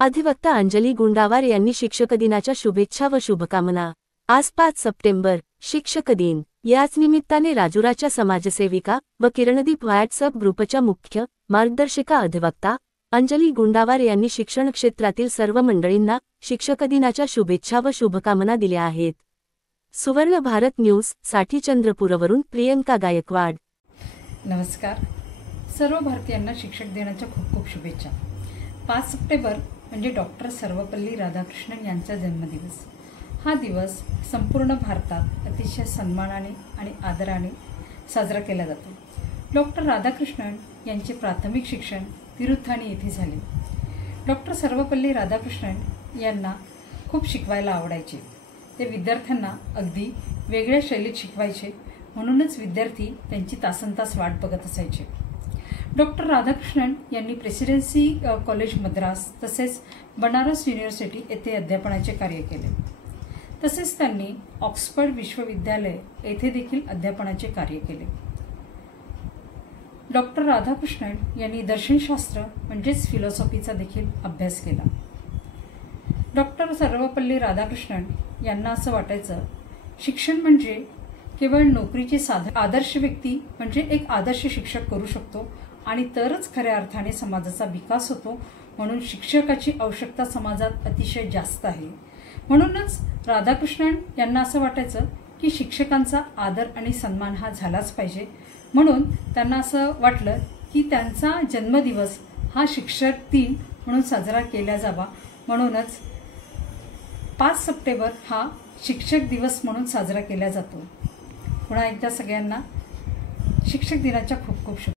अधिवक्ता अंजली गुंडावार यांनी शिक्षक दिनाच्या शुभेच्छा व शुभकामना। आज 5 सप्टेंबर शिक्षक दिन। याच निमित्ताने राजुराच्या समाजसेविका व किरणदीप व्हॉट्सअप ग्रुपच्या मुख्य मार्गदर्शिका अधिवक्ता अंजली गुंडावार यांनी शिक्षण क्षेत्रातील सर्व मंडळींना शिक्षक दिनाच्या शुभेच्छा व शुभकामना दिल्या आहेत। सुवर्ण भारत न्यूज साठी चंद्रपूरवरून प्रियंका गायकवाड। नमस्कार, सर्व भारतीयांना शिक्षक दिनाच्या खूप खूप शुभेच्छा। 5 सप्टेंबर म्हणजे डॉक्टर सर्वपल्ली राधाकृष्णन यांचा जन्मदिवस। हा दिवस संपूर्ण भारतात अतिशय सन्मानाने आणि आदराने साजरा केला जातो। डॉक्टर राधाकृष्णन यांचे प्राथमिक शिक्षण तिरुथानी येथे झाले। डॉक्टर सर्वपल्ली राधाकृष्णन यांना खूप शिकवायला आवडायचे। ते विद्यार्थ्यांना अगदी वेगळ्या शैलीत शिकवायचे, म्हणूनच विद्यार्थी त्यांची तासनतास वाट बघत असायचे। डॉक्टर राधाकृष्णन यांनी प्रेसिडेन्सी कॉलेज मद्रास तसेच बनारस युनिव्हर्सिटी येथे अध्यापनाचे कार्य केले। तसेच त्यांनी ऑक्सफर्ड विश्वविद्यालय येथे देखील अध्यापनाचे कार्य केले। डॉक्टर राधाकृष्णन यांनी दर्शनशास्त्र म्हणजेच फिलॉसॉफीचा देखील अभ्यास केला। डॉक्टर सर्वपल्ली राधाकृष्णन यांना असं वाटायचं, शिक्षण म्हणजे केवळ नोकरीचे साधन, आदर्श व्यक्ती म्हणजे एक आदर्श शिक्षक करू शकतो आणि तरच खऱ्या अर्थाने समाजाचा विकास होतो। म्हणून शिक्षकाची आवश्यकता समाजात अतिशय जास्त आहे। म्हणूनच राधाकृष्णन यांना असं वाटायचं की शिक्षकांचा आदर आणि सन्मान हा झालाच पाहिजे। म्हणून त्यांना असं वाटलं की त्यांचा जन्मदिवस हा शिक्षक दिन म्हणून साजरा केला जावा। म्हणूनच 5 सप्टेंबर हा शिक्षक दिवस म्हणून साजरा केला जातो। पुन्हा एकदा सगळ्यांना शिक्षक दिनाच्या खूप खूप शुभेच्छा।